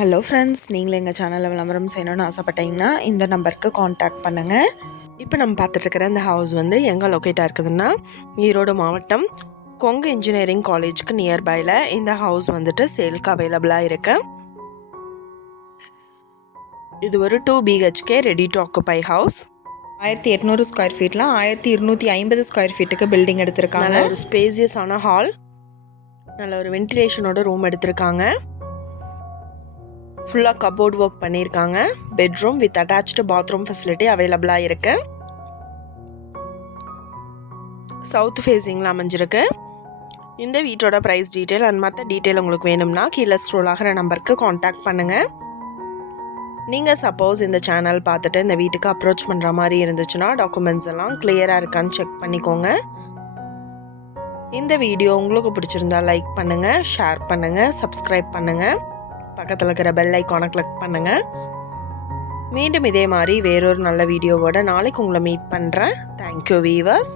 Hello friends, நீங்களும் எங்கள் சேனலில் விளம்பரம் செய்யணும்னு ஆசைப்பட்டீங்கன்னா இந்த நம்பருக்கு காண்டாக்ட் பண்ணுங்கள். இப்போ நம்ம பார்த்துட்ருக்கிற இந்த ஹவுஸ் வந்து எங்கே லொக்கேட்டாக இருக்குதுன்னா, ஈரோடு மாவட்டம் கொங்கு இன்ஜினியரிங் காலேஜ்க்கு நியர்பையில் இந்த ஹவுஸ் வந்துட்டு சேலுக்கு அவைலபிளாக இருக்கு. இது ஒரு 2 BHK ready to occupy house. 1800 square ஃபீட்டில் 1250 ஸ்கொயர் ஃபீட்டுக்கு பில்டிங் எடுத்திருக்காங்க. நல்ல ஒரு ஸ்பேசியஸான ஹால், நல்ல ஒரு வென்டிலேஷனோட ரூம் எடுத்திருக்காங்க. ஃபுல்லாக கபோர்ட் ஒர்க் பண்ணியிருக்காங்க. Bedroom with attached bathroom facility அவைலபிளாக இருக்கு. சவுத் ஃபேஸிங்கில் அமைஞ்சிருக்கு. இந்த வீட்டோட ப்ரைஸ் டீட்டெயில் அண்ட் மற்ற டீட்டெயில் உங்களுக்கு வேணும்னா கீழே ஸ்க்ரோல் ஆகிற நம்பருக்கு காண்டாக்ட் பண்ணுங்கள். நீங்கள் சப்போஸ் இந்த சேனல் பார்த்துட்டு இந்த வீட்டுக்கு அப்ரோச் பண்ணுற மாதிரி இருந்துச்சுன்னா டாக்குமெண்ட்ஸ் எல்லாம் கிளியராக இருக்கான்னு செக் பண்ணிக்கோங்க. இந்த வீடியோ உங்களுக்கு பிடிச்சிருந்தா லைக் பண்ணுங்கள், ஷேர் பண்ணுங்கள், சப்ஸ்கிரைப் பண்ணுங்கள், பக்கத்தில் இருக்கிற பெல் ஐக்கானை கிளிக் பண்ணுங்கள். மீண்டும் இதே மாதிரி வேறொரு நல்ல வீடியோவோட நாளைக்கு உங்களை மீட் பண்ணுறேன். Thank you viewers.